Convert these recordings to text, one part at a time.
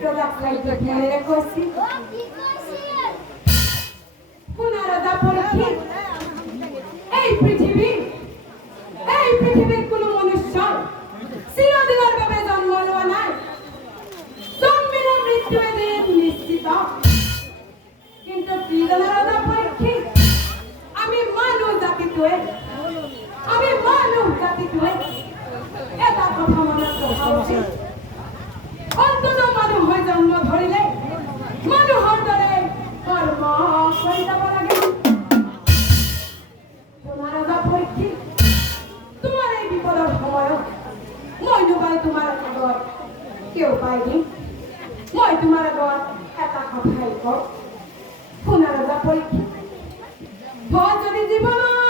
যাত্রাইতে মনে রেখেছি পুনরাদা পরীক্ষিত এই পৃথিবীর কোন মনুষ্য চিরদিনের ভাবে জন্ম নেওয়া নাই জন্মের মৃত্যু এদের নিশ্চিত কিন্তু পুনরাদা পরীক্ষিত আমি মানব জাতি তুই এটা কথা মনে রাখা উচিত অন্তত মানুষ হয়ে জন্ম ধরিলে মানুহৰ দৰে কৰ্ম কৰি যাব লাগে তোমাৰ এটা পৰীক্ষিত তোমাৰ এই বিপদৰ সময়ত মই দুবাৰ তোমাৰ আগত কেউ পাইনি মই তোমাৰ আগত এটা কথাই কওঁ শুনাৰ এটা পৰীক্ষিত মই যদি জীৱনৰ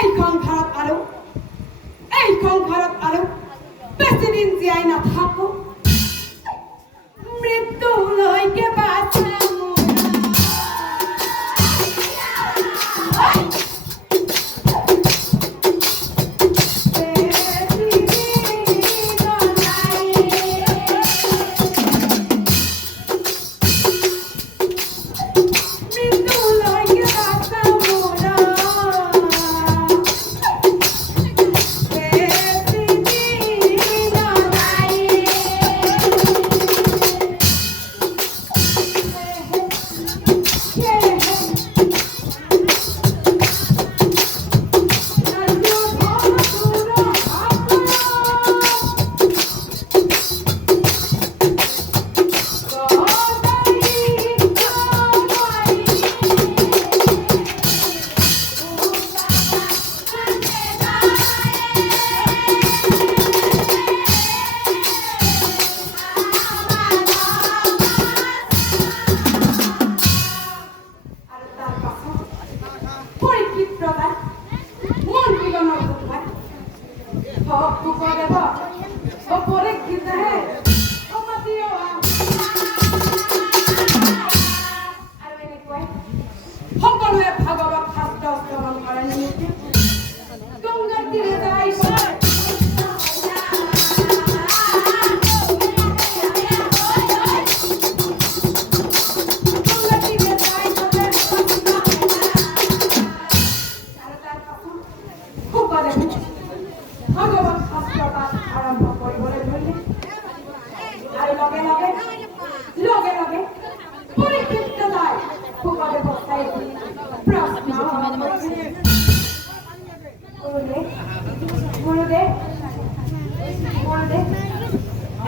এই সংসাৰত আৰু বেছিদিন জীয়াই নাথাকো মৃত্যুলৈকে বাঁচা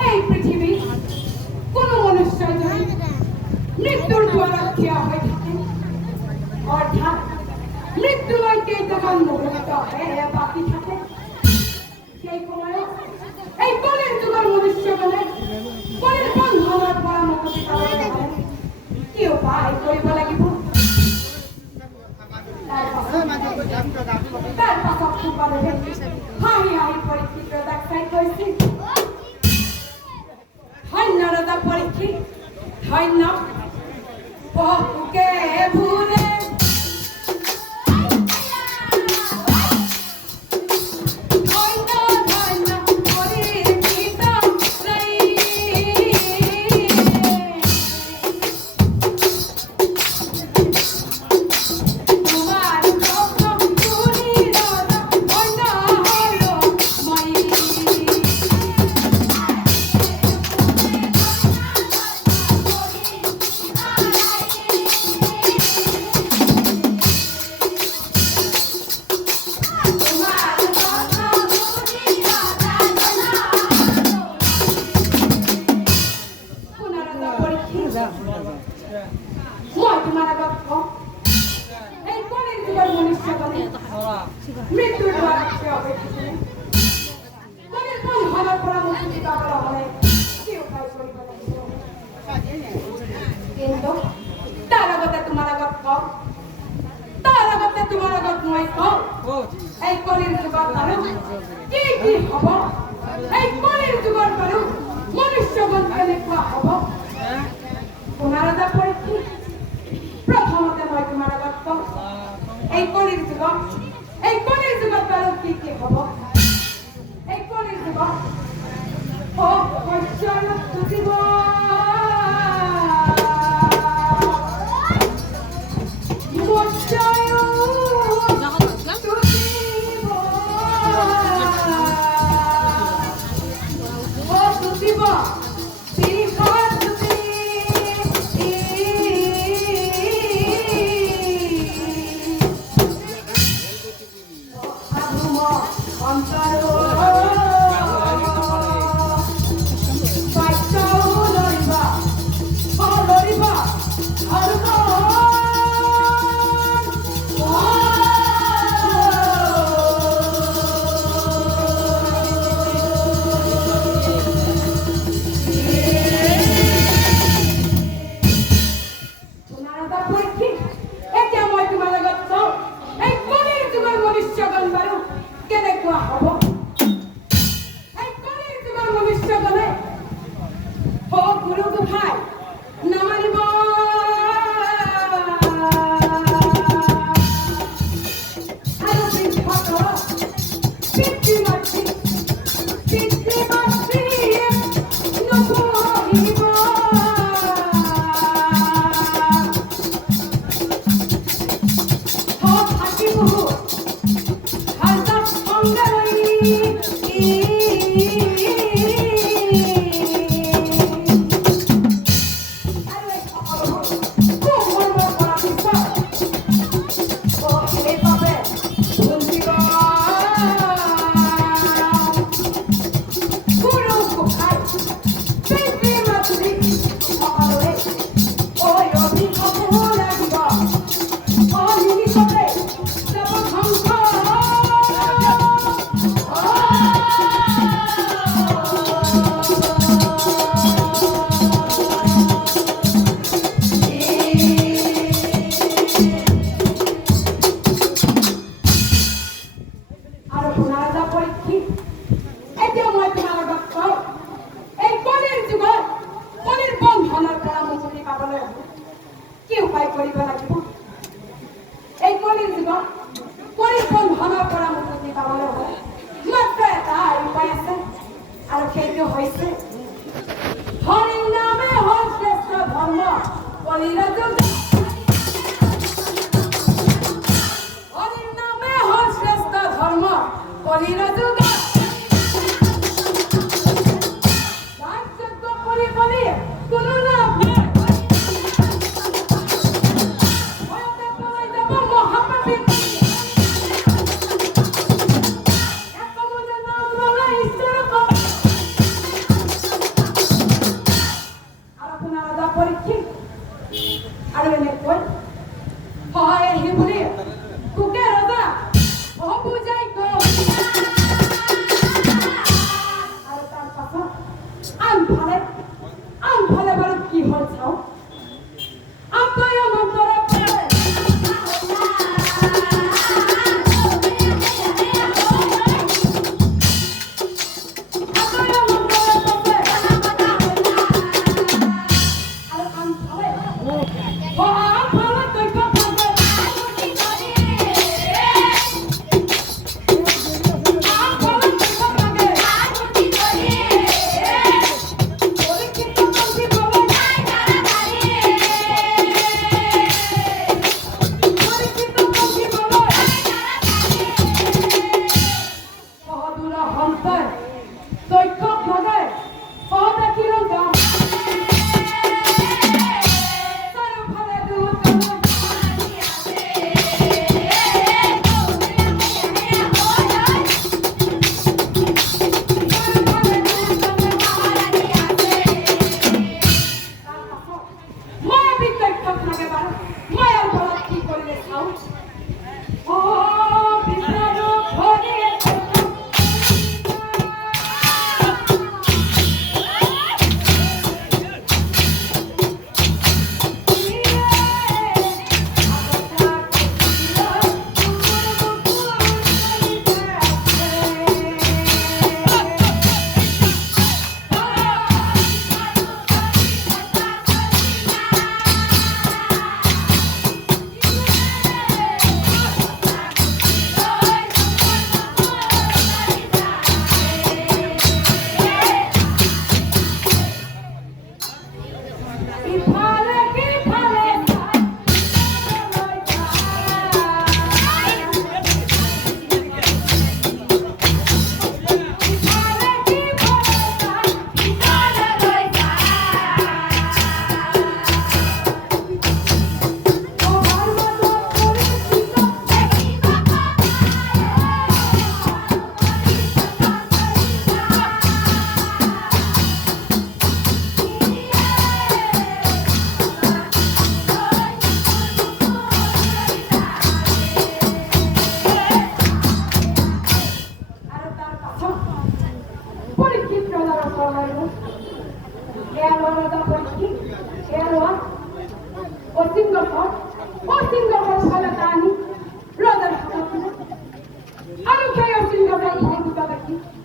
এই পৃথিবী কোনো মনুষ্যই যদি মৃত্যুর দ্বারা থিয়া হয়ে থাকে অর্থাৎ মৃত্যুলৈকে যখন মুহূর্ত হয়ে বাকি থাকে সেই সময়ে এই কলির যুগের মনুষ্যগণে কলির বন্ধনের পৰা মুক্তি পাবলৈ হলে কি উপায় কৰিব লাগিব তাৰ পাছত সুপালে হাঁহি হাঁহি পৰীক্ষিত দেখাই কৈছিল ধন্য ৰজা পৰীক্ষিত ধন্য বহুকে ভুলে মৃত্যুর দ্বারা ভাবার পরা মুক্তি পাবার হলে কি উপায় করিব কিন্তু তার আগতে তোমার আগত কম তার আগতে তোমার আগত মই কম এই কলির যুগত আৰু কি কি হব এই কলির যুগত আৰু মনুষ্যগণ কেনেকুৱা হব তোমাৰ এটা পৰীক্ষা প্ৰথমতে মই তোমাৰ আগত কম এই কলিৰ যুগত বাৰু কি কি হব এই কলিৰ যুগত শস্যৰ তুলিব Ano kayo sila ng